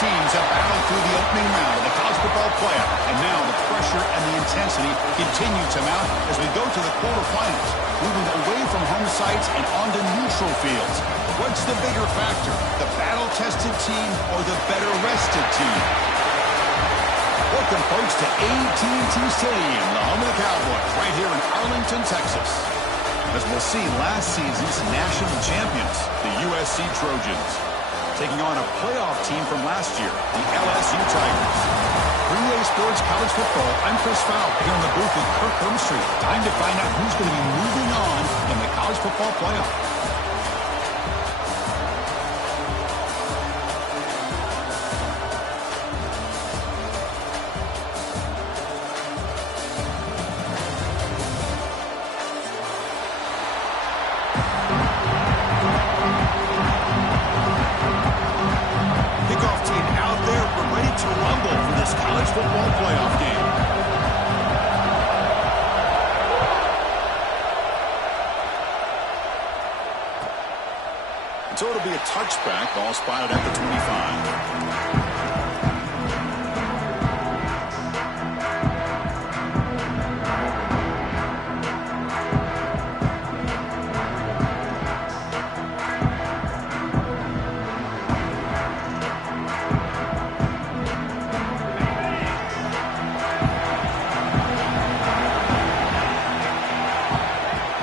teams have battled through the opening round of the college football playoff, and now the pressure and the intensity continue to mount as we go to the quarterfinals, moving away from home sites and onto neutral fields. What's the bigger factor, the battle-tested team or the better-rested team? Welcome, folks, to AT&T Stadium, the home of the Cowboys, right here in Arlington, Texas. As we'll see, last season's national champions, the USC Trojans, taking on a playoff team from last year, the LSU Tigers. For EA Sports College Football, I'm Chris Fowl here in the booth with Kirk Herbstreit. Time to find out who's going to be moving on in the college football playoff. So it'll be a touchback, ball spotted at the 25.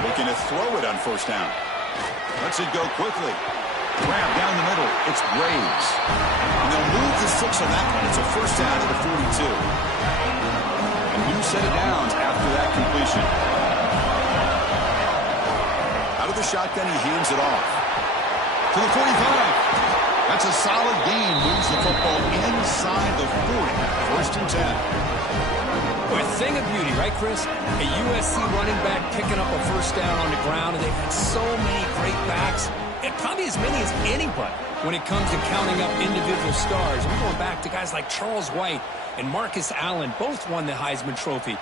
Looking to throw it on first down. Lets it go quickly. Grab down the middle. It's Graves. And they'll move the 6 on that one. It's a first down at the 42. A new set of downs after that completion. Out of the shotgun, he hands it off. To the 45. That's a solid gain. Moves the football inside the 40. First and 10. Boy, a thing of beauty, right, Chris? A USC running back picking up a first down on the ground, and they've had so many great backs, and probably as many as anybody when it comes to counting up individual stars. We're going back to guys like Charles White and Marcus Allen, both won the Heisman Trophy.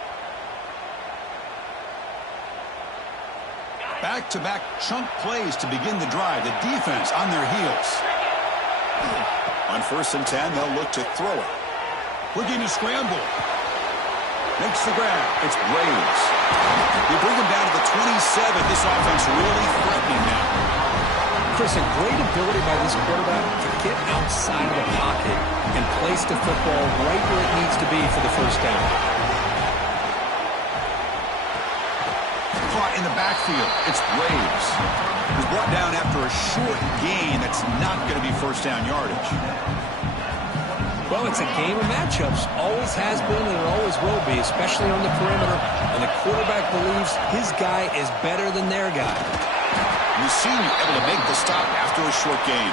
Back-to-back chunk plays to begin the drive. The defense on their heels. On first and 10, they'll look to throw it. Looking to scramble. Makes the grab. It's Graves. They bring him down to the 27. This offense really threatening now. Chris, a great ability by this quarterback to get outside of the pocket and place the football right where it needs to be for the first down. Caught in the backfield. It's Graves. He's brought down after a short gain that's not going to be first down yardage. Well, it's a game of matchups. Always has been and it always will be, especially on the perimeter. And the quarterback believes his guy is better than their guy. The senior able to make the stop after a short gain.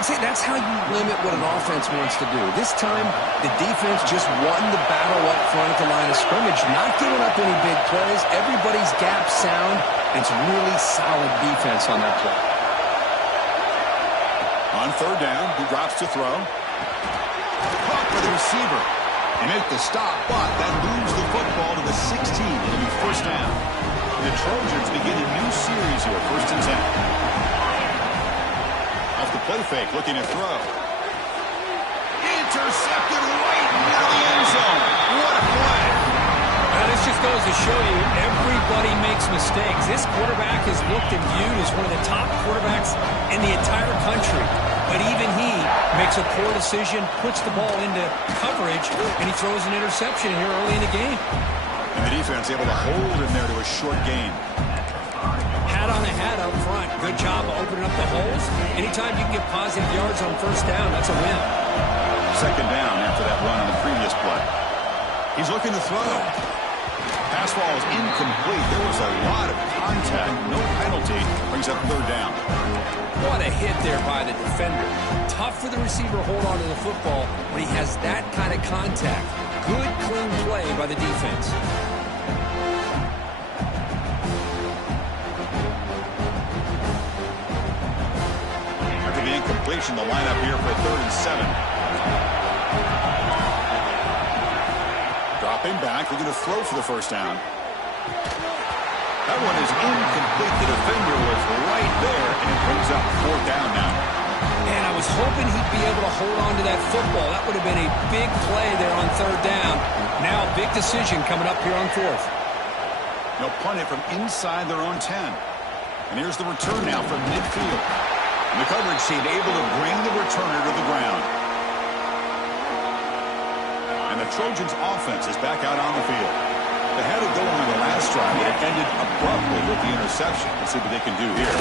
See, that's how you limit what an offense wants to do. This time, the defense just won the battle up front at the line of scrimmage, not giving up any big plays. Everybody's gap sound. It's really solid defense on that play. On third down, he drops to throw. Caught by the receiver. They make the stop, but that moves the football to the 16. It'll be first down. The Trojans begin a new series here, first and 10. Off the play fake, looking to throw. Intercepted right near the end zone. What a play. Well, this just goes to show you everybody makes mistakes. This quarterback is looked and viewed as one of the top quarterbacks in the entire country. But even he makes a poor decision, puts the ball into coverage, and he throws an interception here early in the game. And the defense able to hold him there to a short gain. Hat on the hat up front. Good job of opening up the holes. Anytime you can get positive yards on first down, that's a win. Second down after that run on the previous play. He's looking to throw. Pass ball is incomplete. There was a lot of contact. No penalty. Brings up third down. What a hit there by the defender. Tough for the receiver to hold on to the football when he has that kind of contact. Good, clean play by the defense. After the incompletion, the lineup here for third and 7. Dropping back, looking to throw for the first down. That one is incomplete. The defender was right there, and it brings up fourth down now. Man, I was was hoping he'd be able to hold on to that football. That would have been a big play there on third down. Now, big decision coming up here on fourth. They'll punt it from inside their own 10. And here's the return now from midfield. And the coverage team able to bring the returner to the ground. And the Trojans' offense is back out on the field. They had it going on the last drive, but it ended abruptly with the interception. Let's see what they can do here.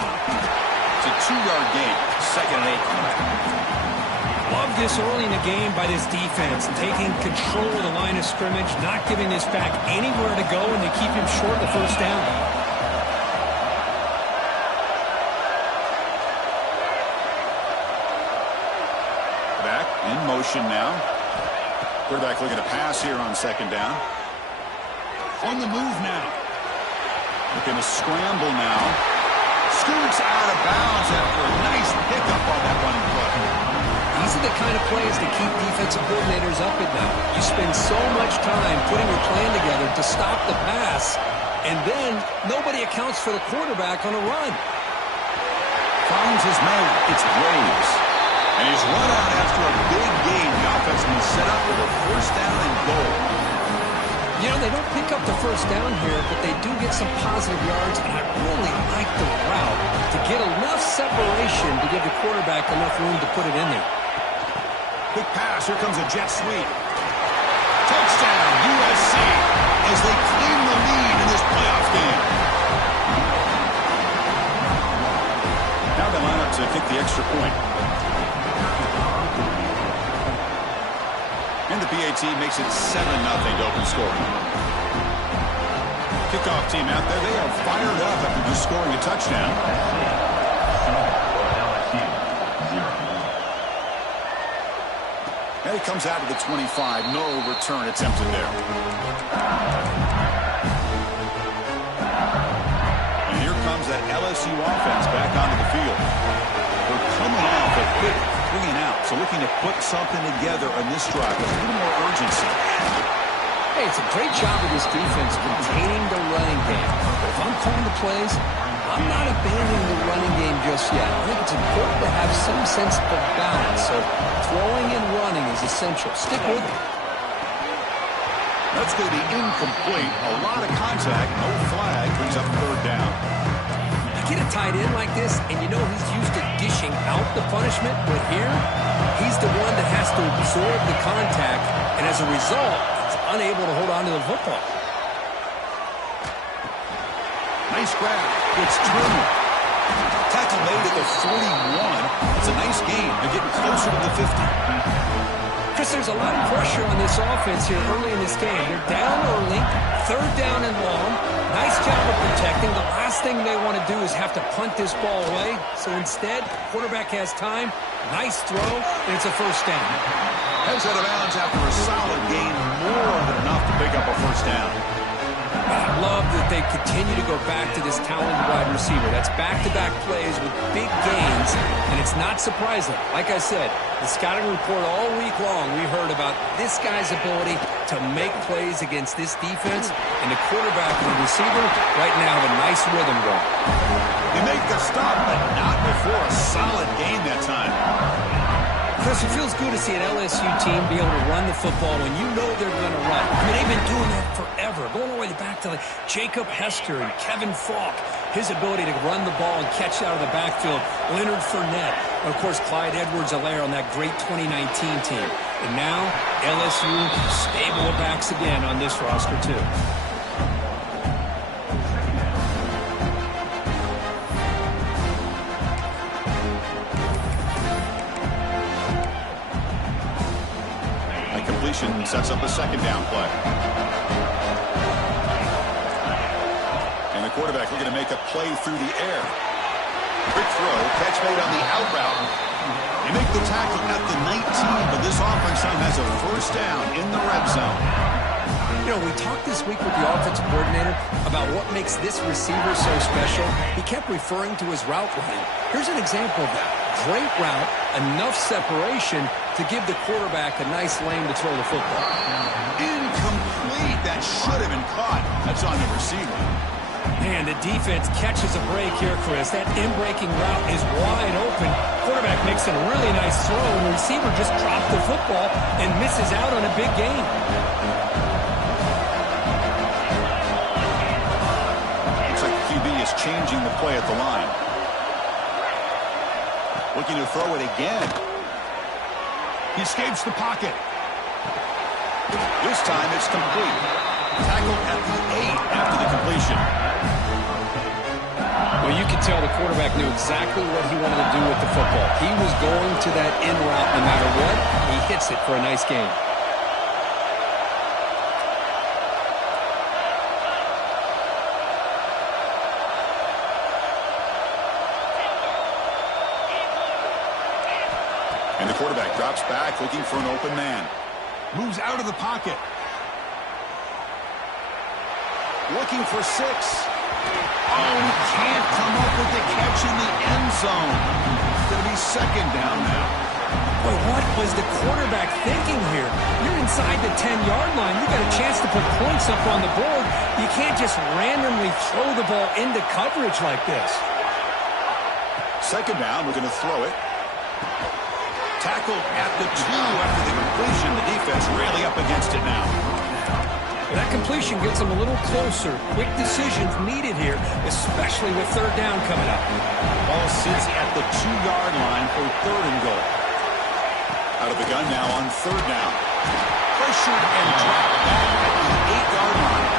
It's a 2-yard gain, 2nd and 8. Love this early in the game by this defense, taking control of the line of scrimmage, not giving this back anywhere to go, and they keep him short of the first down. Back in motion now. Quarterback looking to pass here on 2nd down. On the move now. Looking to scramble now. Scoots out of bounds after a nice pickup on that running play. These are the kind of plays that keep defensive coordinators up at night. You spend so much time putting your plan together to stop the pass, and then nobody accounts for the quarterback on a run. Finds his man. It's Graves. And he's run out after a big gain. The offense has been set up with a 1st down and goal. You know, they don't pick up the first down here, but they do get some positive yards, and I really like the route to get enough separation to give the quarterback enough room to put it in there. Quick pass. Here comes a jet sweep. Touchdown, USC, as they claim the lead in this playoff game. Now they line up to kick the extra point. And the PAT makes it 7-0 to open scoring. Kickoff team out there. They are fired up after just scoring a touchdown. And he comes out to the 25. No return attempted there. And here comes that LSU offense back onto the field. They're coming off a quick 3-and-out, so looking to put something together on this drive with a little more urgency. Hey, it's a great job of this defense containing the running game. But if I'm calling the plays, I'm not abandoning the running game just yet. I think it's important to have some sense of balance. So throwing and running is essential. Stick with it. That's going to be incomplete. A lot of contact. No flag. Brings up 3rd down. Get a tight end like this, and you know he's used to dishing out the punishment, but here, he's the one that has to absorb the contact, and as a result, he's unable to hold on to the football. Nice grab. It's Turner. Tackle made at the 41. It's a nice gain. They're getting closer to the 50. Chris, there's a lot of pressure on this offense here early in this game. They're down early, 3rd down and long. Nice job of protecting. The last thing they want to do is have to punt this ball away. So instead, quarterback has time. Nice throw, and it's a 1st down. Heads out of bounds after a solid gain. More than enough to pick up a 1st down. I love that they continue to go back to this talented wide receiver. That's back-to-back plays with big gains, and it's not surprising. Like I said, the scouting report all week long, we heard about this guy's ability to make plays against this defense, and the quarterback and the receiver right now have a nice rhythm going. They make the stop, but not before a solid gain that time. Chris, it feels good to see an LSU team be able to run the football when you know they're going to run. I mean, they've been doing that forever, going all the way back to like Jacob Hester and Kevin Falk. His ability to run the ball and catch out of the backfield. Leonard Fournette. And, of course, Clyde Edwards-Helaire on that great 2019 team. And now, LSU stable of backs again on this roster, too. Sets up a 2nd down play. And the quarterback looking to make a play through the air. Quick throw, catch made on the out route. They make the tackle at the 19, but this offense now has a 1st down in the red zone. You know, we talked this week with the offensive coordinator about what makes this receiver so special. He kept referring to his route running. Here's an example of that. Great route, enough separation to give the quarterback a nice lane to throw the football. Incomplete. That should have been caught. That's on the receiver. Man, the defense catches a break here, Chris. That in-breaking route is wide open. Quarterback makes a really nice throw, and the receiver just dropped the football and misses out on a big gain. Looks like the QB is changing the play at the line. Looking to throw it again. He escapes the pocket. This time it's complete. Tackled at the 8 after the completion. Well, you could tell the quarterback knew exactly what he wanted to do with the football. He was going to that in route no matter what. He hits it for a nice gain. And the quarterback drops back looking for an open man. Moves out of the pocket. Looking for 6. Oh, he can't come up with the catch in the end zone. It's going to be second down now. Boy, what was the quarterback thinking here? You're inside the 10-yard line. You got a chance to put points up on the board. You can't just randomly throw the ball into coverage like this. Second down, we're going to throw it. Tackled at the 2 after the completion. The defense really up against it now. Well, that completion gets them a little closer. Quick decisions needed here, especially with third down coming up. Ball sits at the 2-yard line for third and goal. Out of the gun now on third down. Pressured and dropped back at the 8-yard line.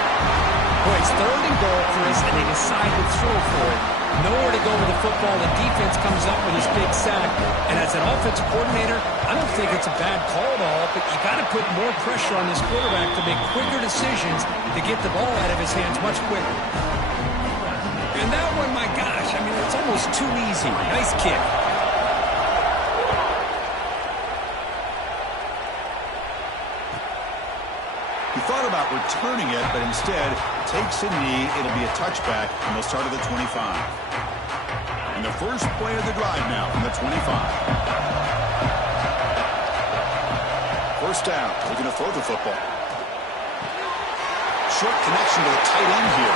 Boy, it's third and goal, Chris, and they decide to throw for it. Nowhere to go with the football. The defense comes up with this big sack. And as an offensive coordinator, I don't think it's a bad call at all, but you got to put more pressure on this quarterback to make quicker decisions to get the ball out of his hands much quicker. And that one, my gosh, I mean, it's almost too easy. Nice kick. He thought about returning it, but instead takes a knee. It'll be a touchback, and they'll start at the 25. And the first play of the drive now from the 25. First down. Looking to throw the football. Short connection to the tight end here.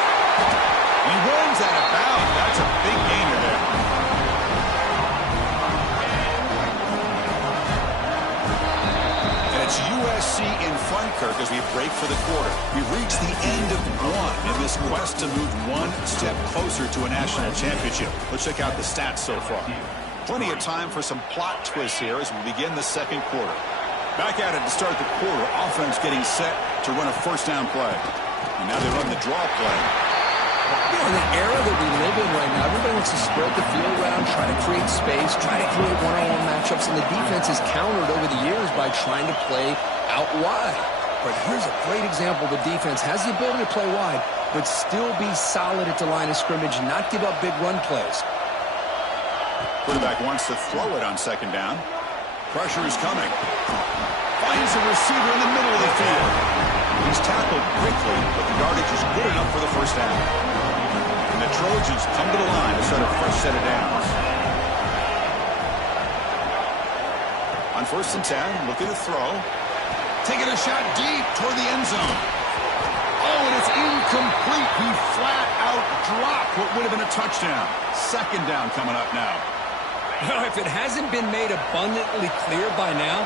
And he runs out of bounds. That's a big gainer there. And it's USC in front, Kirk, as we break for the quarter. We've reached the end of one in this quest to move one step closer to a national championship. Let's check out the stats so far. Plenty of time for some plot twists here as we begin the second quarter. Back at it to start the quarter. Offense getting set to run a first down play. And now they run the draw play. You know, in the era that we live in right now, everybody wants to spread the field around, try to create space, try to create one-on-one matchups, and the defense has countered over the years by trying to play out wide. But here's a great example. The defense has the ability to play wide, but still be solid at the line of scrimmage and not give up big run plays. Quarterback wants to throw it on second down. Pressure is coming. Finds a receiver in the middle of the field. He's tackled quickly, but the yardage is good enough for the first down. And the Trojans come to the line to set a fresh set of downs. On first and 10, looking to throw. Taking a shot deep toward the end zone. Oh, and it's incomplete. He flat out dropped what would have been a touchdown. Second down coming up now. Well, if it hasn't been made abundantly clear by now,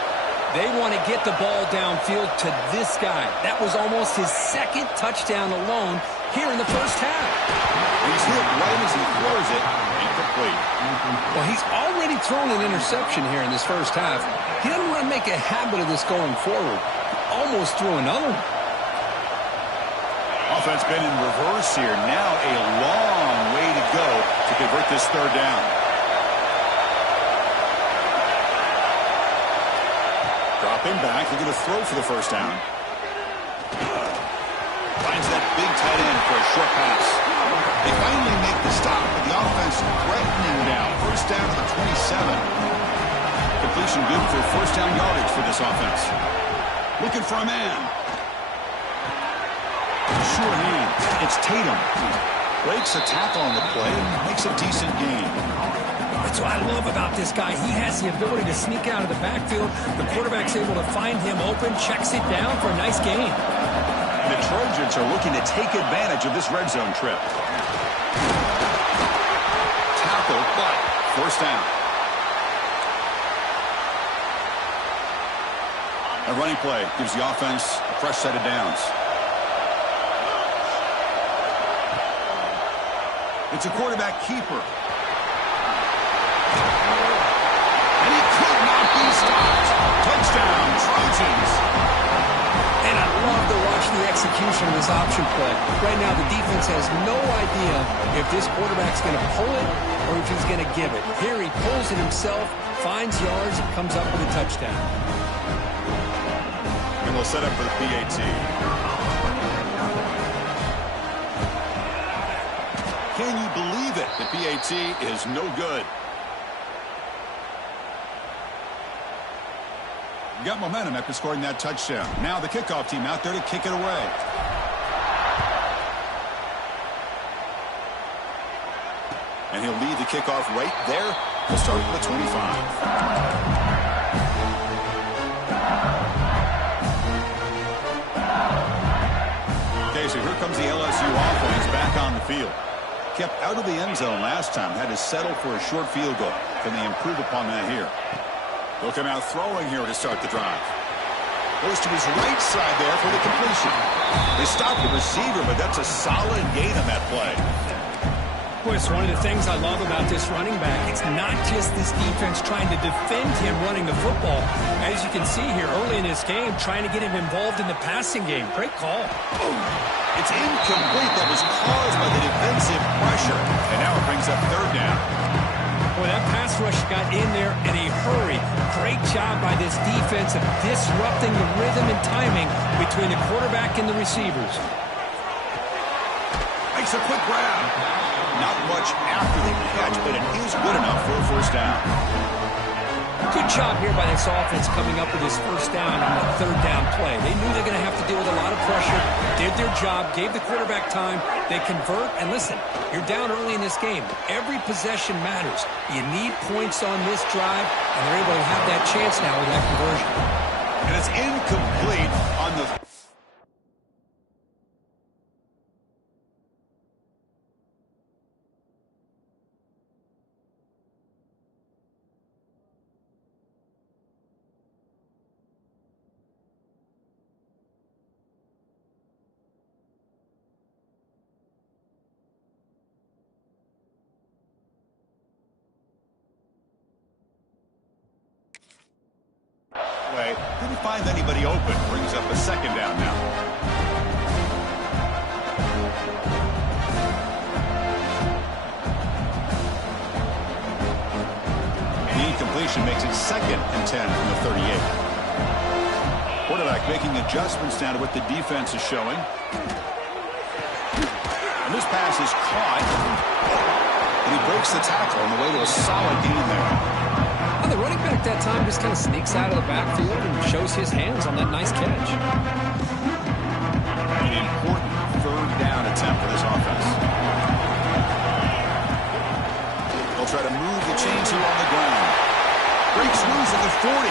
they want to get the ball downfield to this guy. That was almost his second touchdown alone here in the first half. He's hit right as he throws it. Incomplete. Well, he's already thrown an interception here in this first half. He doesn't want to make a habit of this going forward. Almost threw another one. Offense been in reverse here. Now a long way to go to convert this third down. Dropping back, looking to throw for the first down. Finds that big tight end for a short pass. They finally make the stop, but the offense threatening now. First down to the 27. Completion good for first down yardage for this offense. Looking for a man. Sure hand. It's Tatum. Breaks a tackle on the play and makes a decent gain. That's what I love about this guy. He has the ability to sneak out of the backfield. The quarterback's able to find him open, checks it down for a nice gain. The Trojans are looking to take advantage of this red zone trip. spot. First down. A running play gives the offense a fresh set of downs. It's a quarterback keeper. And he could not be stopped. Touchdown, Trojans. And I love to watch the execution of this option play. Right now, the defense has no idea if this quarterback's going to pull it or if he's going to give it. Here he pulls it himself, finds yards, and comes up with a touchdown. And we'll set up for the PAT. Can you believe it? The PAT is no good. Got momentum after scoring that touchdown. Now the kickoff team out there to kick it away. And he'll lead the kickoff right there to start at the 25. Okay, so here comes the LSU offense back on the field. Kept out of the end zone last time. Had to settle for a short field goal. Can they improve upon that here? They'll come out throwing here to start the drive. Goes to his right side there for the completion. They stopped the receiver, but that's a solid gain on that play. Boy, it's one of the things I love about this running back. It's not just this defense trying to defend him running the football. As you can see here early in this game, trying to get him involved in the passing game. Great call. It's incomplete. That was caused by the defensive pressure. And now it brings up third down. Boy, that pass rush got in there in a hurry. Great job by this defense of disrupting the rhythm and timing between the quarterback and the receivers. Makes a quick grab. Not much after the catch, but it is good enough for a first down. Good job here by this offense coming up with this first down on that third down play. They knew they were going to have to deal with a lot of pressure, did their job, gave the quarterback time. They convert, and listen, you're down early in this game. Every possession matters. You need points on this drive, and they're able to have that chance now with that conversion. And it's incomplete on the... Didn't find anybody open. Brings up a second down now. The incompletion makes it 2nd and 10 from the 38. Quarterback making adjustments now to what the defense is showing. And this pass is caught. And he breaks the tackle on the way to a solid gain there. The running back that time just kind of sneaks out of the backfield and shows his hands on that nice catch. An important third down attempt for this offense. They'll try to move the chains here on the ground. Breaks loose at the 40.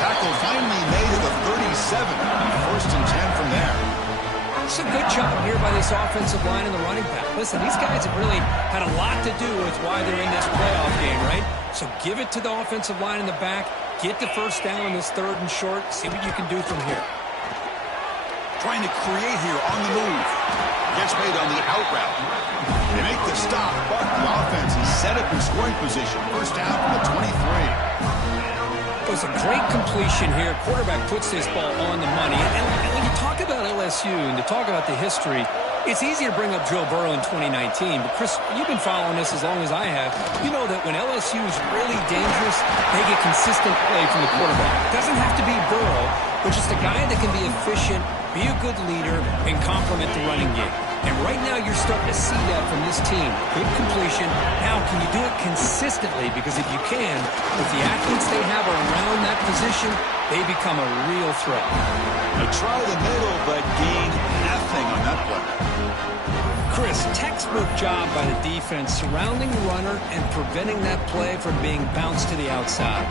Tackle finally made at the 37. First and 10 from there. It's a good job here by this offensive line and the running back. Listen, these guys have really had a lot to do with why they're in this playoff game, right? So give it to the offensive line in the back. Get the first down on this third and short. See what you can do from here. Trying to create here on the move. Gets made on the out route. They make the stop, but the offense is set up in scoring position. First down from the 23. It was a great completion here. Quarterback puts this ball on the money. And when you talk about LSU and to talk about the history, it's easy to bring up Joe Burrow in 2019. But, Chris, you've been following this as long as I have. You know that when LSU is really dangerous, they get consistent play from the quarterback. It doesn't have to be Burrow, but just a guy that can be efficient, be a good leader, and complement the running game. And right now you're starting to see that from this team. Good completion. Now, can you do it consistently? Because if you can, with the athletes they have around that position, they become a real threat. They try the middle, but gain nothing on that play. Chris, textbook job by the defense surrounding the runner and preventing that play from being bounced to the outside.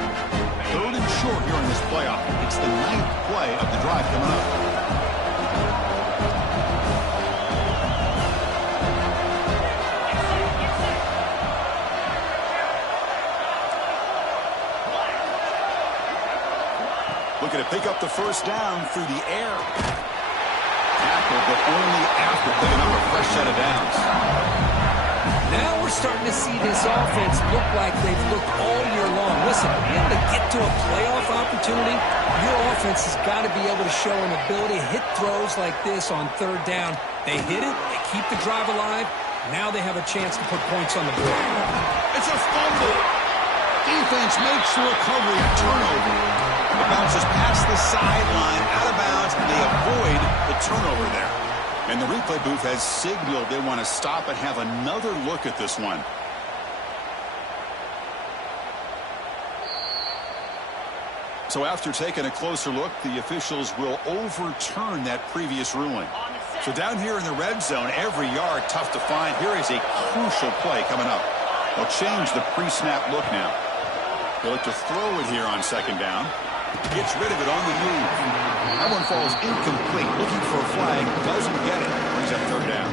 Third and short here in this playoff. It's the 9th play of the drive coming up. looking to pick up the first down through the air. Tackle, but only after picking up a fresh set of downs. Now we're starting to see this offense look like they've looked all year long. Listen, to be able to get to a playoff opportunity, your offense has got to be able to show an ability to hit throws like this on third down. They hit it, they keep the drive alive. Now they have a chance to put points on the board. It's a fumble. Defense makes the recovery, a turnover. It bounces past the sideline, out of bounds, and they avoid the turnover there. And the replay booth has signaled they want to stop and have another look at this one. So after taking a closer look, the officials will overturn that previous ruling. So down here in the red zone, every yard tough to find. Here is a crucial play coming up. They'll change the pre-snap look now. They'll look to throw it here on second down. Gets rid of it on the move. That one falls incomplete. Looking for a flag. Doesn't get it. Brings up third down.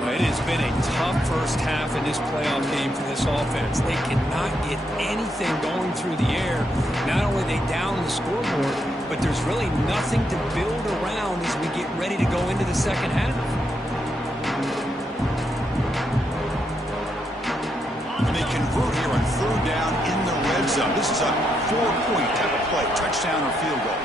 Well, it has been a tough first half in this playoff game for this offense. They cannot get anything going through the air. Not only are they down the scoreboard, but there's really nothing to build around as we get ready to go into the second half. And they convert here on third down in the red zone. This is a 4-point type of play, touchdown or field goal.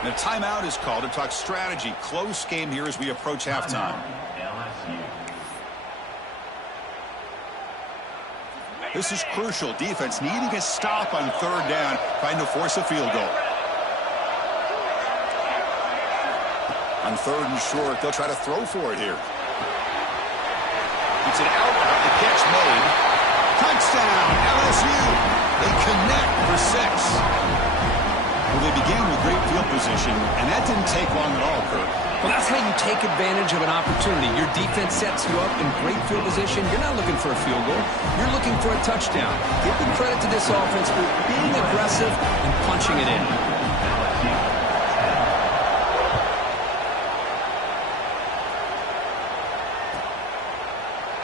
And a timeout is called to talk strategy. Close game here as we approach halftime. This is crucial. Defense needing a stop on third down, trying to force a field goal. On third and short, they'll try to throw for it here. It's an out route. The catch made. Touchdown, LSU. They connect for 6. Well, they began with great field position, and that didn't take long at all, Kurt. Well, that's how you take advantage of an opportunity. Your defense sets you up in great field position. You're not looking for a field goal. You're looking for a touchdown. Give the credit to this offense for being aggressive and punching it in.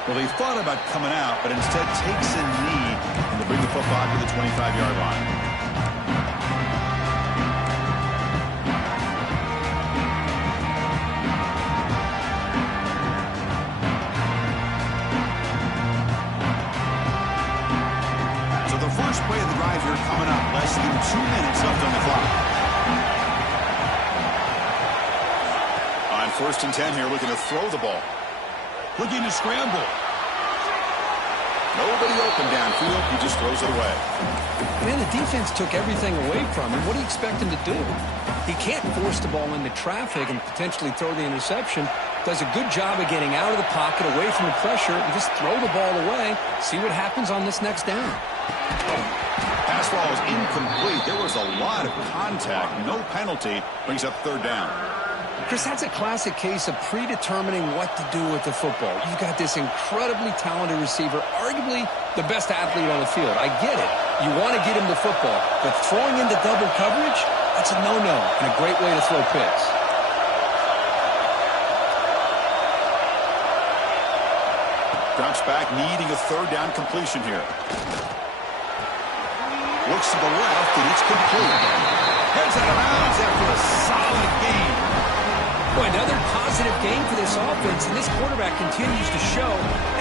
Well, they thought about coming out, but instead takes a knee and to bring the football to the 25-yard line. So the first play of the drive here coming up, less than 2 minutes left on the clock. On 1st and 10 here, looking to throw the ball. Looking to scramble. Nobody open downfield. He just throws it away. Man, the defense took everything away from him. What do you expect him to do? He can't force the ball into traffic and potentially throw the interception. Does a good job of getting out of the pocket, away from the pressure, and just throw the ball away. See what happens on this next down. Pass ball is incomplete. There was a lot of contact. No penalty. Brings up third down. Chris, that's a classic case of predetermining what to do with the football. You've got this incredibly talented receiver, arguably the best athlete on the field. I get it. You want to get him the football, but throwing into double coverage, that's a no-no and a great way to throw picks. Drops back, needing a third down completion here. Looks to the left, and it's complete. Heads out of bounds after a solid game. Boy, another positive game for this offense, and this quarterback continues to show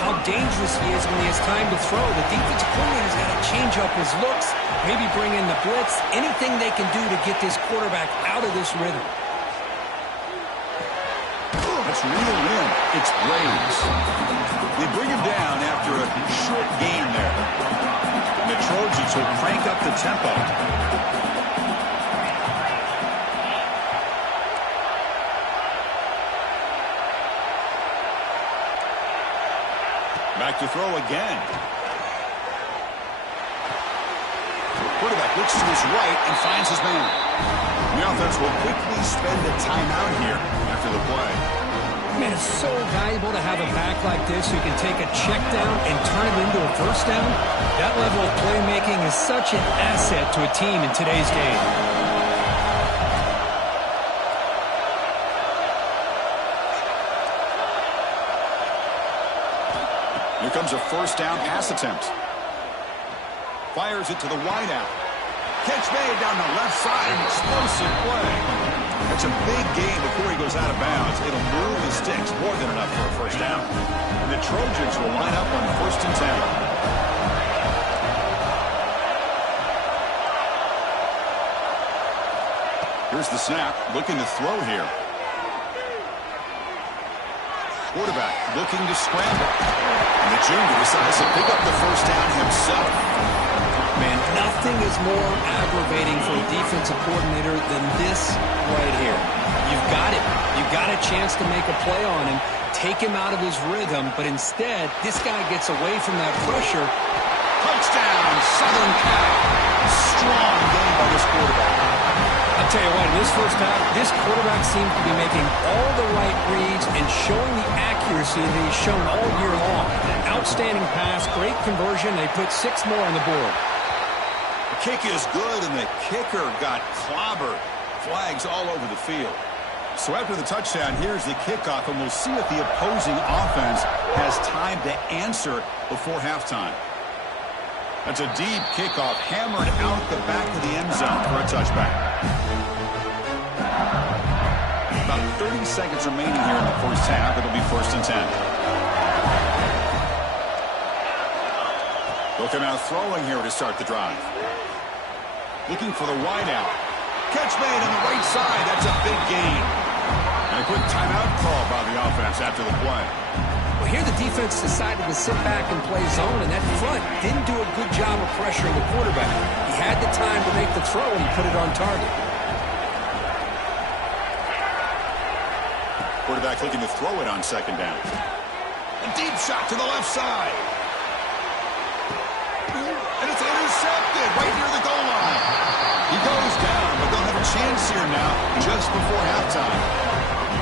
how dangerous he is when he has time to throw. The defensive coordinator's got to change up his looks, maybe bring in the blitz, anything they can do to get this quarterback out of this rhythm. That's reeled in. It's Braves. They bring him down after a short gain there. And the Trojans will crank up the tempo. Back to throw again. Quarterback looks to his right and finds his man. The offense will quickly spend a timeout here after the play. Man, it's so valuable to have a back like this who can take a check down and turn it into a first down. That level of playmaking is such an asset to a team in today's game. comes a first down pass attempt. Fires it to the wideout. Catch made down the left side. An explosive play. That's a big gain before he goes out of bounds. It'll move the sticks. More than enough for a first down. And the Trojans will line up on 1st and 10. Here's the snap, looking to throw here. Quarterback looking to scramble. And the junior decides to pick up the first down himself. Man, nothing is more aggravating for a defensive coordinator than this right here. You've got it. You've got a chance to make a play on him, take him out of his rhythm, but instead, this guy gets away from that pressure. Touchdown, Southern Cal. Strong game by this quarterback. I'll tell you what, in this first half, this quarterback seems to be making all the right reads and showing the accuracy that he's shown all year long. Outstanding pass, great conversion. They put 6 more on the board. The kick is good, and the kicker got clobbered. Flags all over the field. So after the touchdown, here's the kickoff, and we'll see if the opposing offense has time to answer before halftime. That's a deep kickoff, hammered out the back of the end zone for a touchback. About 30 seconds remaining here in the first half. It'll be 1st and 10. They'll come out throwing here to start the drive. Looking for the wideout. Catch made on the right side. That's a big gain. And a quick timeout call by the offense after the play. Well, here the defense decided to sit back and play zone, and that front didn't do a good job of pressuring the quarterback. He had the time to make the throw, and he put it on target. Quarterback looking to throw it on 2nd down. A deep shot to the left side. And it's intercepted right near the goal line. He goes down, but they'll have a chance here now just before halftime.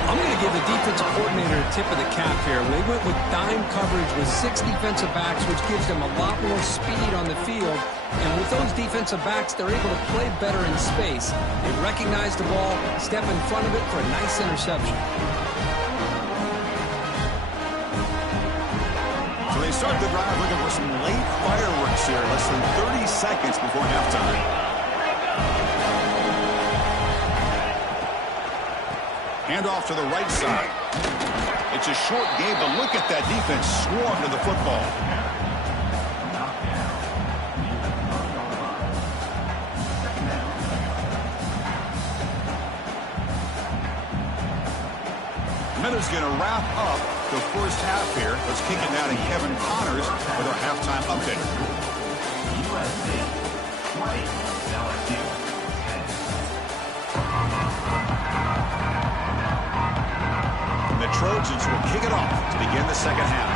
I'm going to give the defensive coordinator a tip of the cap here. They went with dime coverage with 6 defensive backs, which gives them a lot more speed on the field. And with those defensive backs, they're able to play better in space. They recognize the ball, step in front of it for a nice interception. So they start the drive looking for some late fireworks here, less than 30 seconds before halftime. Hand off to the right side. It's a short game, but look at that defense swarm to the football. Miller's going to wrap up the first half here. Let's kick it now to Kevin Connors with our halftime update. The Trojans will kick it off to begin the second half.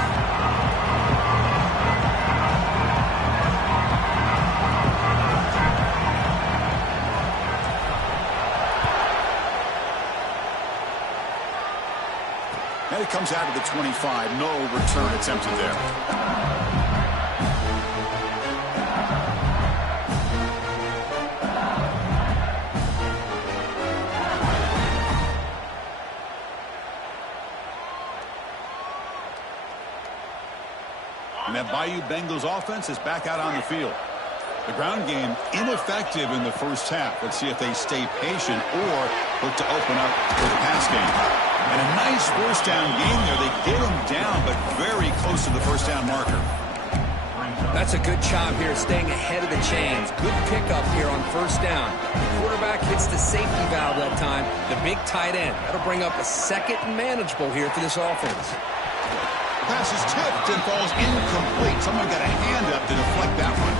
And it comes out of the 25. No return attempted there. And that Bayou Bengals offense is back out on the field. The ground game ineffective in the first half. Let's see if they stay patient or look to open up for the pass game. And a nice first down game there. They get him down, but very close to the first down marker. That's a good job here, staying ahead of the chains. Good pickup here on first down. The quarterback hits the safety valve that time, the big tight end. That'll bring up a second and manageable here for this offense. Pass is tipped and falls incomplete. Someone got a hand up to deflect that one.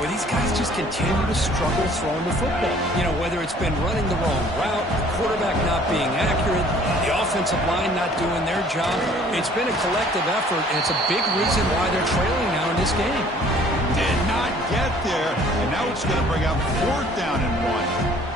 Well, these guys just continue to struggle throwing the football. You know, whether it's been running the wrong route, the quarterback not being accurate, the offensive line not doing their job. It's been a collective effort, and it's a big reason why they're trailing now in this game. Did not get there, and now it's going to bring up 4th down and 1.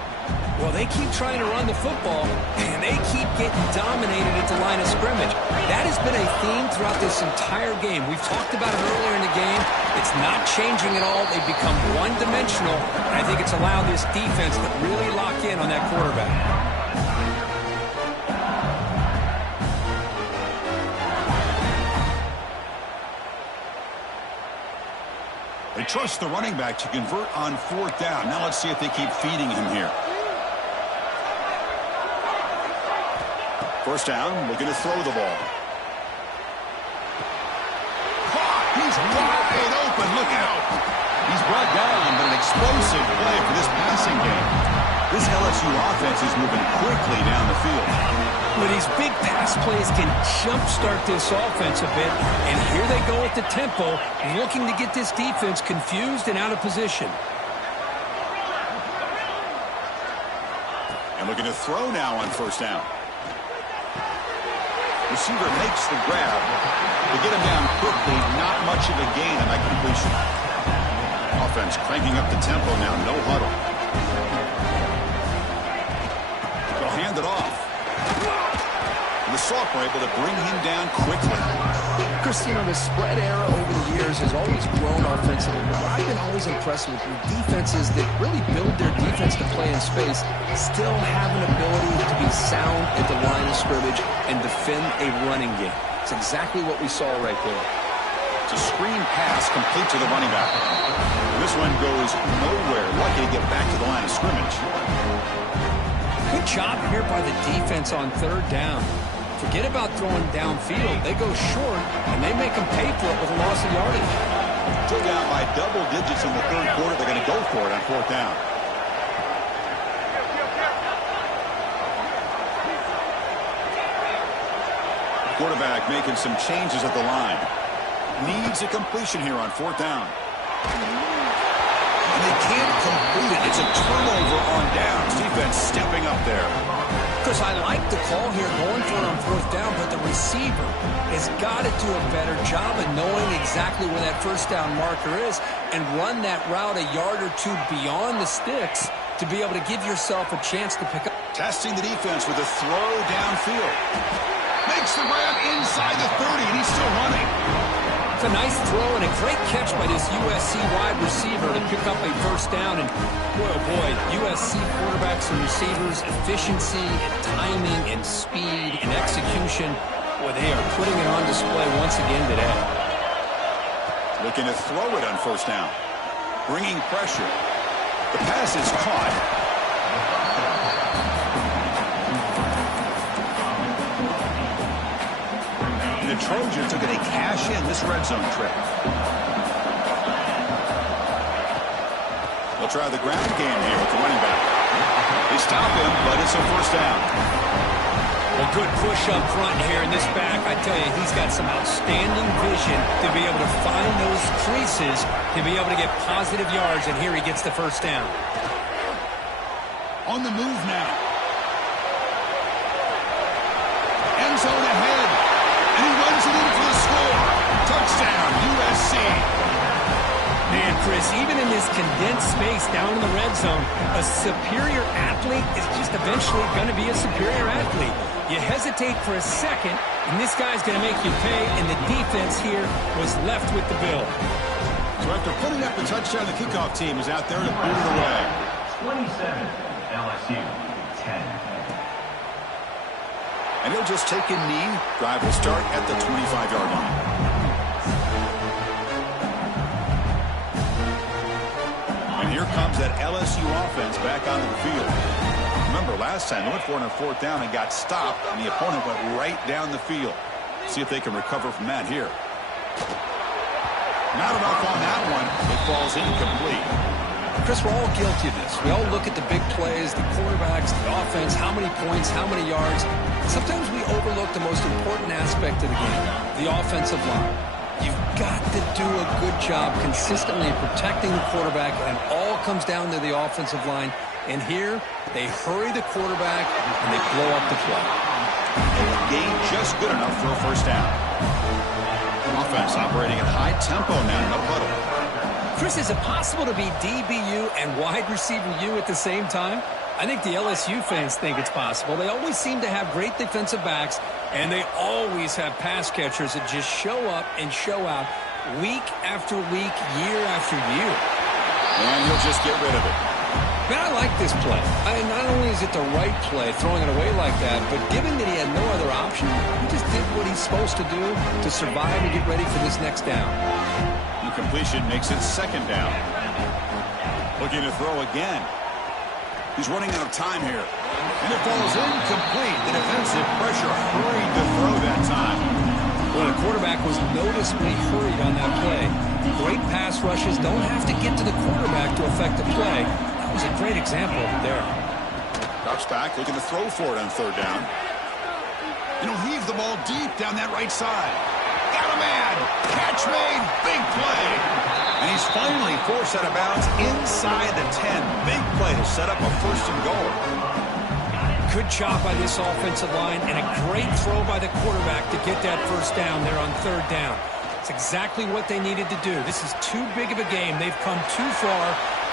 Well, they keep trying to run the football, and they keep getting dominated at the line of scrimmage. That has been a theme throughout this entire game. We've talked about it earlier in the game. It's not changing at all. They've become one-dimensional, and I think it's allowed this defense to really lock in on that quarterback. Trust the running back to convert on fourth down. Now let's see if they keep feeding him here. First down, looking to throw the ball. Caught! He's wide open. Look out! He's brought down, but an explosive play for this passing game. This LSU offense is moving quickly down the field. Well, these big pass plays can jumpstart this offense a bit, and here they go at the tempo, looking to get this defense confused and out of position. And looking to throw now on first down. Receiver makes the grab. To get him down quickly, not much of a gain on that completion. Offense cranking up the tempo now, no huddle. They'll hand it off. And the Soft were able to bring him down quickly. Chris, you know, the spread era over the years has always grown offensively, but I've been always impressed with defenses that really build their defense to play in space, still have an ability to be sound at the line of scrimmage and defend a running game. It's exactly what we saw right there. It's a screen pass complete to the running back. This one goes nowhere. Lucky to get back to the line of scrimmage. Good job here by the defense on third down. Forget about throwing downfield. They go short, and they make them pay for it with a loss of yardage. Still down by double digits in the third quarter. They're going to go for it on fourth down. Quarterback making some changes at the line. Needs a completion here on fourth down. And they can't complete it. It's a turnover on downs. Defense stepping up there. Chris, I like the call here going for it on fourth down, but the receiver has got to do a better job of knowing exactly where that first down marker is and run that route a yard or two beyond the sticks to be able to give yourself a chance to pick up. Testing the defense with a throw downfield. Makes the grab inside the 30, and he's still running. It's a nice throw and a great catch by this USC wide receiver to pick up a first down. And boy, oh boy, USC quarterbacks and receivers, efficiency and timing and speed and execution, boy, they are putting it on display once again today. Looking to throw it on first down. Bringing pressure. The pass is caught. The Trojans are going to cash in this red zone trip. They'll try the ground game here with the running back. They stop him, but it's a first down. A good push up front here in this back. I tell you, he's got some outstanding vision to be able to find those creases, to be able to get positive yards, and here he gets the first down. On the move now. End zone ahead. And he runs it in for the score. Touchdown, USC. Man, Chris, even in this condensed space down in the red zone, a superior athlete is just eventually going to be a superior athlete. You hesitate for a second, and this guy's going to make you pay, and the defense here was left with the bill. So after putting up the touchdown, the kickoff team is out there to boot it away. 27, LSU, 10. And he'll just take a knee. Drive will start at the 25-yard line. And here comes that LSU offense back onto the field. Remember, last time they went for it on fourth down and got stopped, and the opponent went right down the field. See if they can recover from that here. Not enough on that one. It falls incomplete. Chris, we're all guilty of this. We all look at the big plays, the quarterbacks, the offense, how many points, how many yards. Sometimes we overlook the most important aspect of the game, the offensive line. You've got to do a good job consistently protecting the quarterback, and it all comes down to the offensive line. And here, they hurry the quarterback, and they blow up the play. Gain just good enough for a first down. Offense operating at high tempo now, no huddle. Chris, is it possible to be DBU and wide receiver U at the same time? I think the LSU fans think it's possible. They always seem to have great defensive backs, and they always have pass catchers that just show up and show out week after week, year after year. And he'll just get rid of it. Man, I like this play. Not only is it the right play, throwing it away like that, but given that he had no other option, he just did what he's supposed to do to survive and get ready for this next down. Incompletion makes it second down. Looking to throw again. He's running out of time here. And it falls incomplete. The defensive pressure hurried to throw that time. Well, the quarterback was noticeably hurried on that play. Great pass rushes don't have to get to the quarterback to affect the play. That was a great example there. Drops back, looking to throw for it on third down. And he'll heave the ball deep down that right side. Got a man. Catch made. Big play. And he's finally forced out of bounds inside the 10. Big play to set up a first and goal. Good job by this offensive line and a great throw by the quarterback to get that first down there on third down. It's exactly what they needed to do. This is too big of a game. They've come too far.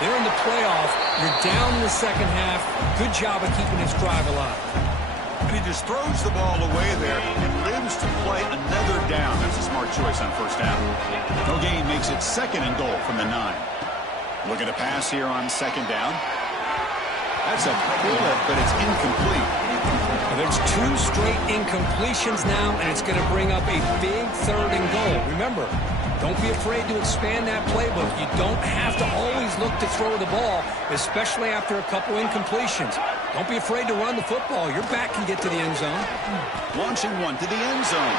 They're in the playoff. You're down in the second half. Good job of keeping this drive alive. And he just throws the ball away there and lives to play another down. That's a smart choice on first down. No gain makes it second and goal from the 9. Looking to pass here on second down. That's a bullet, but it's incomplete. And there's 2 straight incompletions now, and it's going to bring up a big third and goal. Remember, don't be afraid to expand that playbook. You don't have to always look to throw the ball, especially after a couple incompletions. Don't be afraid to run the football. Your back can get to the end zone. Launching one to the end zone.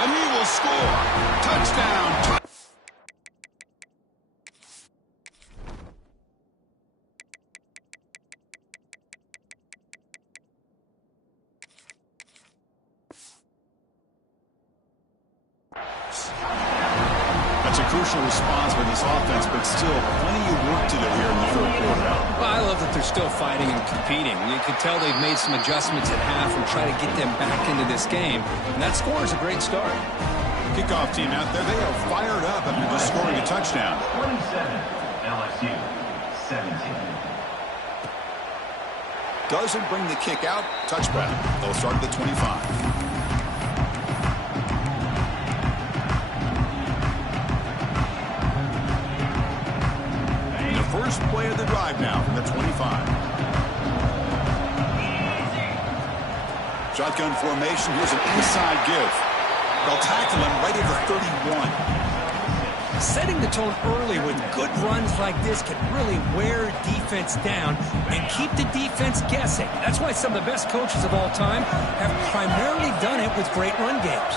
And he will score. Touchdown. That's a crucial response for this offense, but still plenty of work to do here in the third quarter. Well, I love that they're still fighting and competing. You can tell they've made some adjustments at half and try to get them back into this game. And that score is a great start. Kickoff team out there, they are fired up after just scoring a touchdown. 27, LSU, 17. Doesn't bring the kick out. Touchback. They'll start at the 25. First play of the drive now from the 25. Shotgun formation. Here's an inside give. They'll tackle him right at the 31. Setting the tone early with good runs like this can really wear defense down and keep the defense guessing. That's why some of the best coaches of all time have primarily done it with great run games.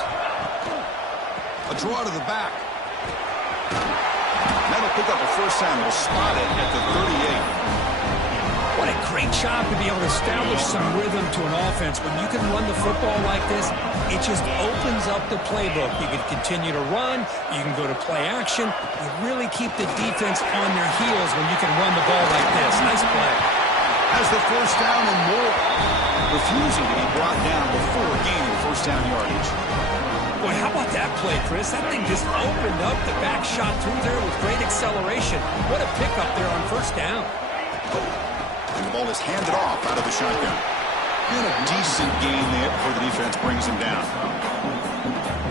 A draw to the back. That'll pick up a first down. They'll spot it at the 38. What a great job to be able to establish some rhythm to an offense. When you can run the football like this, it just opens up the playbook. You can continue to run. You can go to play action. You really keep the defense on their heels when you can run the ball like this. Nice play. Has the first down and more. Refusing to be brought down before gaining first down yardage. Boy, how about that play, Chris? That thing just opened up. The back shot through there with great acceleration. What a pickup there on first down. And the ball is handed off out of the shotgun. And a decent gain there before the defense brings him down.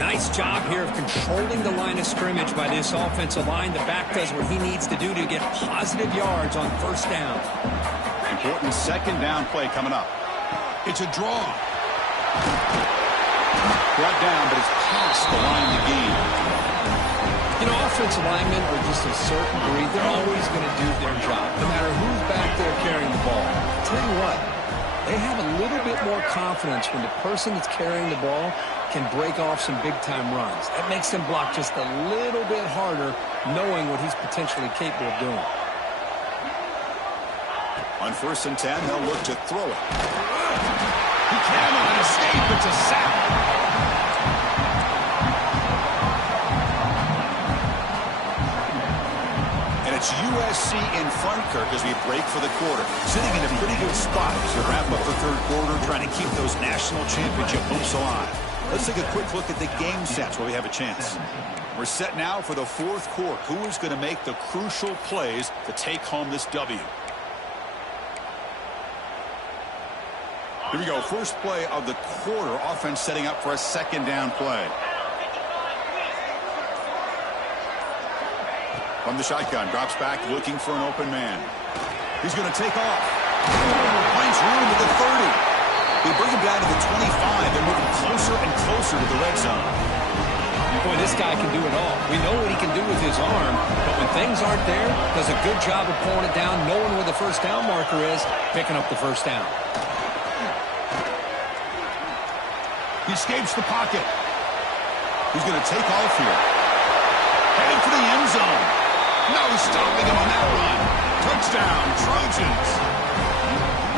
Nice job here of controlling the line of scrimmage by this offensive line. The back does what he needs to do to get positive yards on first down. Important second down play coming up. It's a draw. Brought down, but it's past the line of the game. You know, offensive linemen are just a certain breed. They're always going to do their job, no matter who's back there carrying the ball. I'll tell you what, they have a little bit more confidence when the person that's carrying the ball can break off some big-time runs. That makes them block just a little bit harder, knowing what he's potentially capable of doing. On first and 10, they'll look to throw it. He cannot escape. It's a sack. And it's USC in front, Kirk, as we break for the quarter. Sitting in a pretty good spot as we wrap up the third quarter, trying to keep those national championship hopes alive. Let's take a quick look at the game sets where we have a chance. We're set now for the fourth quarter. Who is going to make the crucial plays to take home this W? Here we go. First play of the quarter. Offense setting up for a second down play. From the shotgun. Drops back looking for an open man. He's going to take off. Finds room to the 30. They bring him down to the 25. They're moving closer and closer to the red zone. Boy, this guy can do it all. We know what he can do with his arm, but when things aren't there, does a good job of pulling it down, knowing where the first down marker is, picking up the first down. He escapes the pocket. He's going to take off here. Headed for the end zone. No stopping him on that run. Touchdown, Trojans.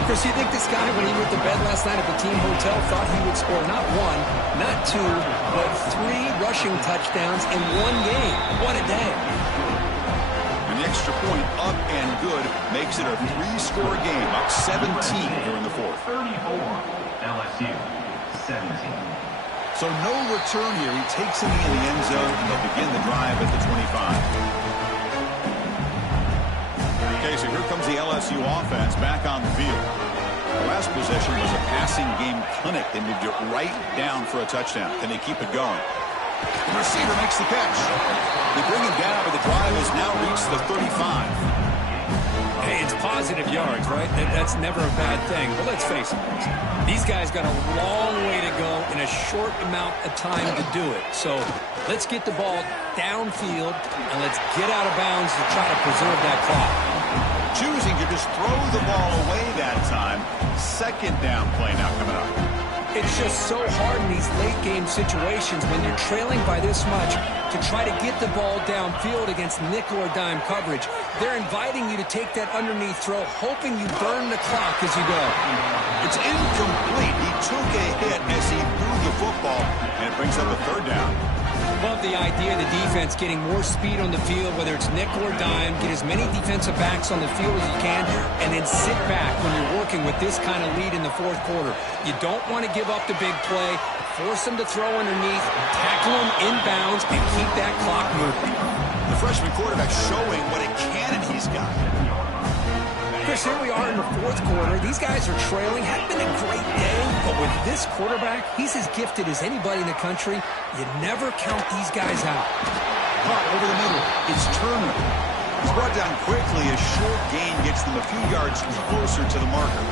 Chris, you think this guy, when he went to bed last night at the team hotel, thought he would score not one, not two, but 3 rushing touchdowns in one game? What a day. And the extra point up and good makes it a 3-score game, up 17 during the fourth. 34, LSU, 17. So no return here. He takes it in the end zone, and they'll begin the drive at the 25. Okay, so here comes the LSU offense back on the field. The last possession was a passing game clinic. They moved it right down for a touchdown. Can they keep it going? The receiver makes the catch. They bring him down, but the drive has now reached the 35. Hey, it's positive yards, right? That's never a bad thing. But let's face it, these guys got a long way to go in a short amount of time to do it. So let's get the ball downfield, and let's get out of bounds to try to preserve that clock. Choosing to just throw the ball away that time. Second down play now coming up. It's just so hard in these late-game situations when you're trailing by this much to try to get the ball downfield against nickel or dime coverage. They're inviting you to take that underneath throw, hoping you burn the clock as you go. It's incomplete. He took a hit as he threw the football, and it brings up a third down. Love the idea of the defense getting more speed on the field, whether it's nickel or dime, get as many defensive backs on the field as you can, and then sit back when you're working with this kind of lead in the fourth quarter. You don't want to give up the big play, force them to throw underneath, tackle them inbounds, and keep that clock moving. The freshman quarterback showing what a cannon he's got. Chris, here we are in the fourth quarter. These guys are trailing. Hadn't been a great day, but with this quarterback, he's as gifted as anybody in the country. You never count these guys out. Caught over the middle. It's Turner. He's brought down quickly. A short gain gets them a few yards closer to the marker.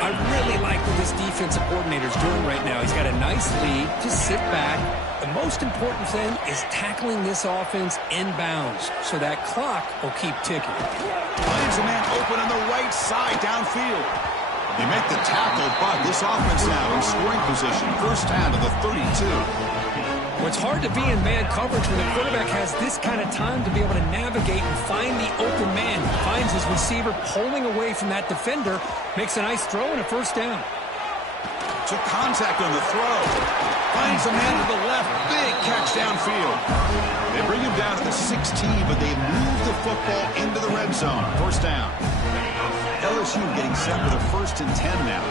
I really like what this defensive coordinator's doing right now. He's got a nice lead. Just sit back. The most important thing is tackling this offense inbounds so that clock will keep ticking. Finds a man open on the right side downfield. They make the tackle, but this offense now in scoring position. First down to the 32. Well, it's hard to be in man coverage when the quarterback has this kind of time to be able to navigate and find the open man. Finds his receiver pulling away from that defender. Makes a nice throw and a first down. Took contact on the throw. Finds a man to the left. Big catch downfield. They bring him down to the 16, but they move the football into the red zone. First down. LSU getting set for the 1st and 10 now.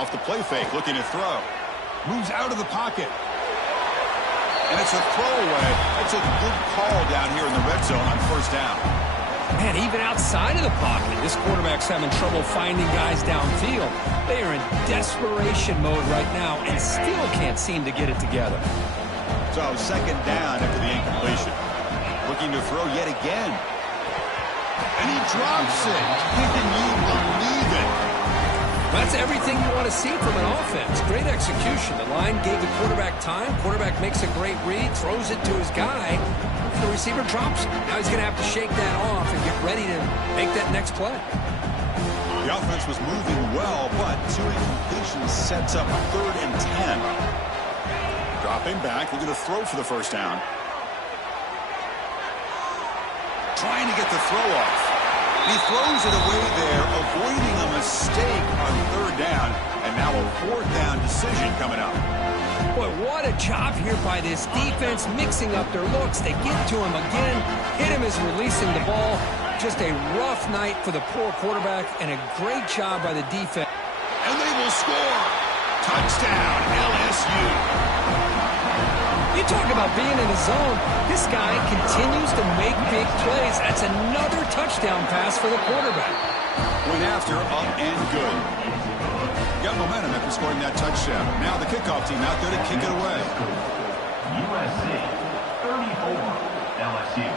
Off the play fake, looking to throw. Moves out of the pocket. And it's a throwaway. That's a good call down here in the red zone on first down. Man, even outside of the pocket, this quarterback's having trouble finding guys downfield. They are in desperation mode right now and still can't seem to get it together. So second down after the incompletion. Looking to throw yet again. And he drops it. Can you believe it? That's everything you want to see from an offense. Great execution. The line gave the quarterback time. Quarterback makes a great read, throws it to his guy. The receiver drops it. Now he's going to have to shake that off and get ready to make that next play. The offense was moving well, but 2 incompletions sets up 3rd and 10. Dropping back, looking to throw for the first down. Trying to get the throw off. He throws it away there, avoiding a mistake on 3rd down, and now a 4th down decision coming up. Boy, what a job here by this defense, mixing up their looks. They get to him again, hit him as releasing the ball. Just a rough night for the poor quarterback, and a great job by the defense. And they will score. Touchdown, LSU. You talk about being in the zone. This guy continues to make big plays. That's another touchdown pass for the quarterback. Went after, up and good. Got momentum after scoring that touchdown. Now the kickoff team out there to kick it away. USC 34, LSU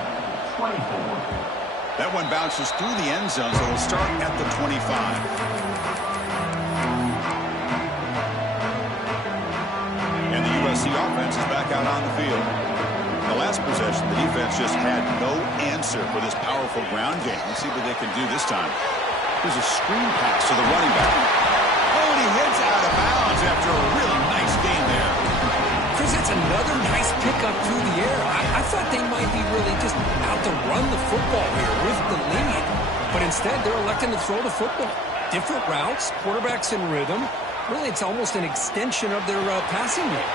24. That one bounces through the end zone, so it'll start at the 25. offense is back out on the field. The last possession, the defense just had no answer for this powerful ground game. Let's see what they can do this time. Here's a screen pass to the running back. Oh, and he hits out of bounds after a really nice gain there. Chris, it's another nice pickup through the air. I thought they might be really just out to run the football here with the lead. But instead, they're electing to throw the football. Different routes, quarterbacks in rhythm. Really, it's almost an extension of their passing game.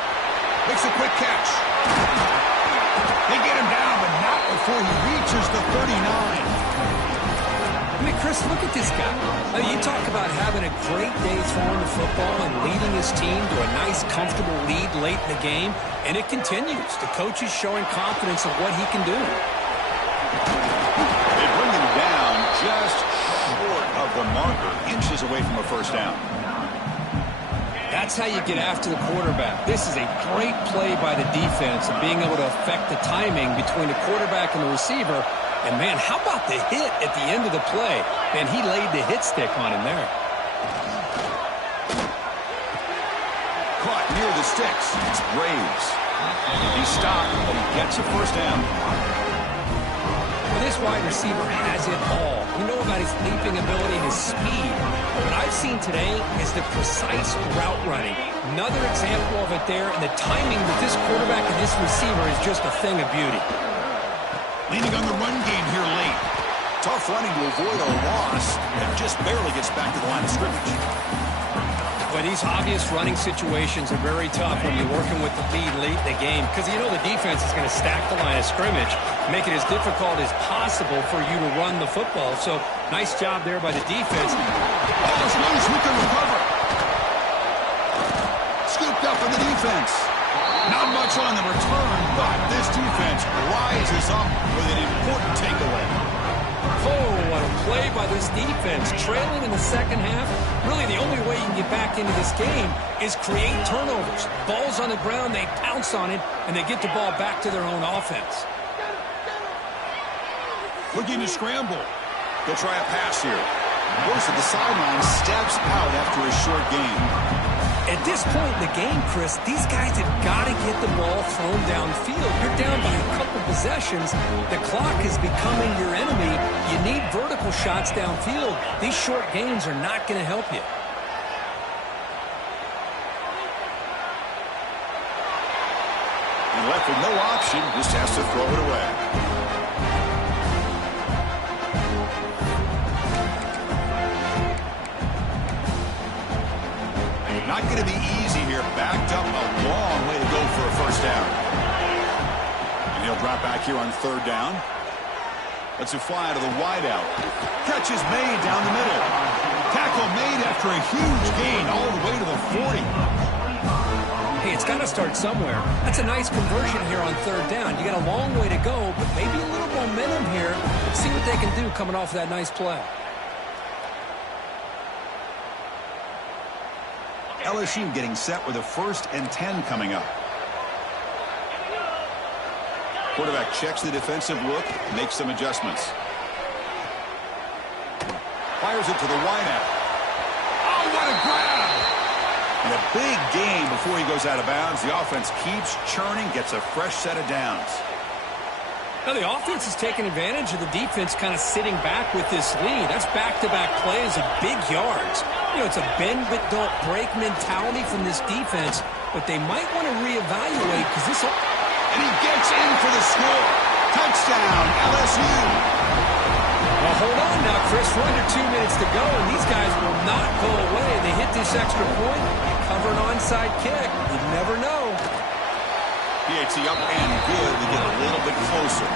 Makes a quick catch. They get him down, but not before he reaches the 39. I mean, Chris, look at this guy. I mean, you talk about having a great day throwing the football and leading his team to a nice, comfortable lead late in the game, and it continues. The coach is showing confidence of what he can do. They bring him down just short of the marker, inches away from a first down. That's how you get after the quarterback. This is a great play by the defense of being able to affect the timing between the quarterback and the receiver. And, man, how about the hit at the end of the play? Man, he laid the hit stick on him there. Caught near the sticks. It's Braves. He stopped, but he gets a first down. Well, this wide receiver has it all. We know about his leaping ability, his speed. But what I've seen today is the precise route running. Another example of it there, and the timing with this quarterback and this receiver is just a thing of beauty. Leaning on the run game here late. Tough running to avoid a loss, and just barely gets back to the line of scrimmage. But these obvious running situations are very tough when you're working with the lead late in the game, because you know the defense is going to stack the line of scrimmage, make it as difficult as possible for you to run the football. So nice job there by the defense. Ball's loose, who can recover? Scooped up in the defense. Not much on the return, but this defense rises up with an important takeaway. Oh, what a play by this defense. Trailing in the second half, really the only way you can get back into this game is create turnovers. Ball's on the ground, they pounce on it, and they get the ball back to their own offense. Looking to scramble. They'll try a pass here. Goes to the sideline, steps out after a short gain. At this point in the game, Chris, these guys have got to get the ball thrown downfield. You're down by a couple possessions. The clock is becoming your enemy. You need vertical shots downfield. These short gains are not going to help you. And left with no option, just has to throw it away. Not going to be easy here. Backed up a long way to go for a first down. And he'll drop back here on third down. Lets it fly to the wideout. Catch is made down the middle. Tackle made after a huge gain all the way to the 40. Hey, it's got to start somewhere. That's a nice conversion here on third down. You got a long way to go, but maybe a little momentum here. Let's see what they can do coming off of that nice play. LSU getting set with a 1st and 10 coming up. Quarterback checks the defensive look, makes some adjustments. Fires it to the wideout. Oh, what a grab! And a big gain before he goes out of bounds. The offense keeps churning, gets a fresh set of downs. Now, the offense is taking advantage of the defense kind of sitting back with this lead. That's back-to-back plays of big yards. You know, it's a bend-but-don't-break mentality from this defense, but they might want to reevaluate because this... And he gets in for the score. Touchdown, LSU. Well, hold on now, Chris. We're under 2 minutes to go, and these guys will not go away. They hit this extra point, cover an onside kick. You never know. PAT up and good to get a little bit closer.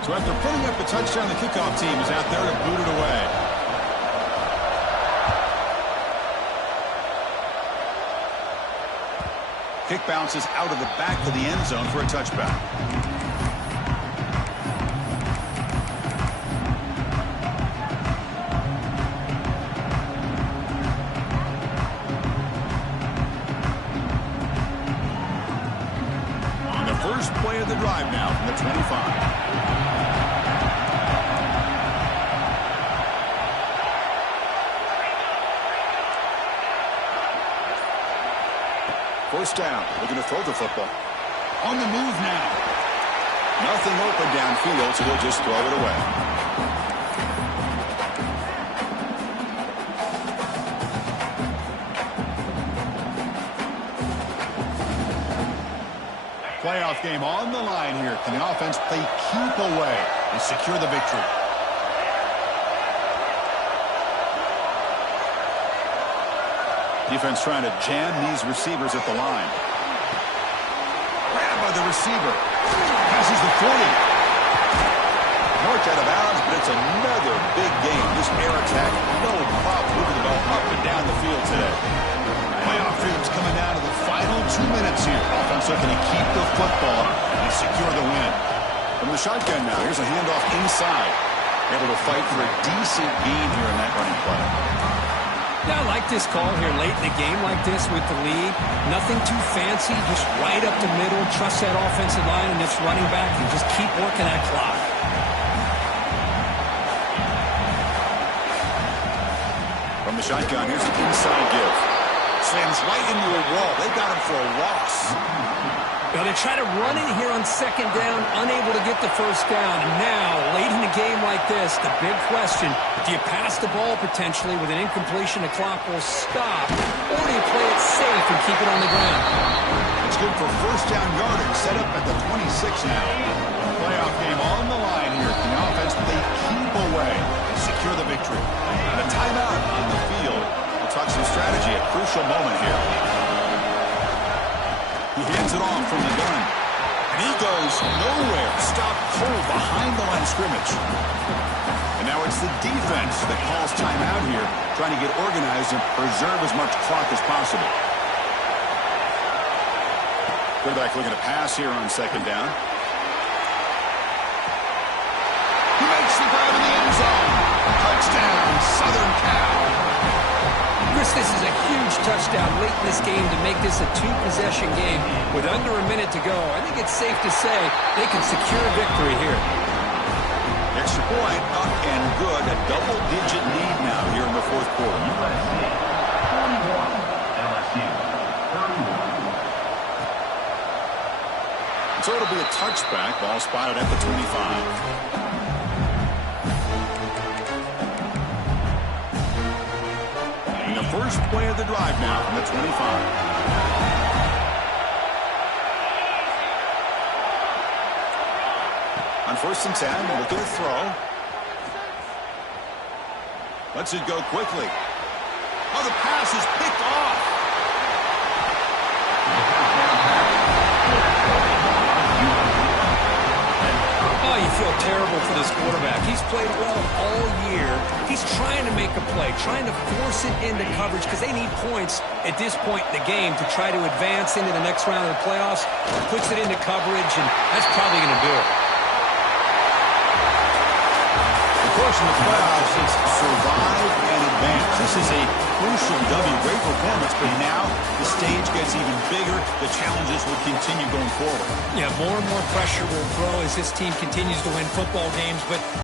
So after putting up a touchdown, the kickoff team is out there to boot it away. Kick bounces out of the back of the end zone for a touchback. On the first play of the drive now from the 25. first down. Looking to throw the football. On the move now. Nothing open downfield, so he'll just throw it away. Playoff game on the line here. Can the offense play keep away and secure the victory? Defense trying to jam these receivers at the line. Grabbed by the receiver. Passes the 40. Marked out of bounds, but it's another big game. This air attack, no problem moving the ball up and down the field today. Playoff dreams coming down to the final 2 minutes here. Offense looking to keep the football and secure the win. From the shotgun now, here's a handoff inside. Able to fight for a decent gain here in that running play. Yeah, I like this call here late in the game like this with the lead. Nothing too fancy, just right up the middle. Trust that offensive line and this running back and just keep working that clock. From the shotgun, here's the inside give. Slams right into a wall. They got him for a loss. Now they try to run it here on second down, unable to get the first down. And now, late in a game like this, the big question, do you pass the ball potentially with an incompletion, the clock will stop, or do you play it safe and keep it on the ground? It's good for first down yardage, set up at the 26 now. Playoff game on the line here. The offense, they keep away and secure the victory. And a timeout on the field. We'll talk some strategy, a crucial moment here. He hands it off from the gun. And he goes nowhere. Stopped cold behind the line of scrimmage. And now it's the defense that calls timeout here, trying to get organized and preserve as much clock as possible. Quarterback looking to pass here on second down. He makes the grab in the end zone. Touchdown, Southern Cal. Chris, this is a huge touchdown late in this game to make this a two-possession game with under a minute to go. I think it's safe to say they can secure victory here. Extra point up and good. A double-digit lead now here in the fourth quarter. USC 41, LSU 31. So it'll be a touchback. Ball spotted at the 25. First play of the drive now from the 25. On 1st and 10, looking to throw. Lets it go quickly. Oh, the pass is picked off. Oh, you feel terrible for this quarterback. He's played well all year. He's trying to make a play, trying to force it into coverage because they need points at this point in the game to try to advance into the next round of the playoffs. Puts it into coverage, and that's probably going to do it. Of course, in the playoffs, it's survive and advance. This is a crucial W. Great performance, but now the stage gets even bigger. The challenges will continue going forward. Yeah, more and more pressure will grow as this team continues to win football games, but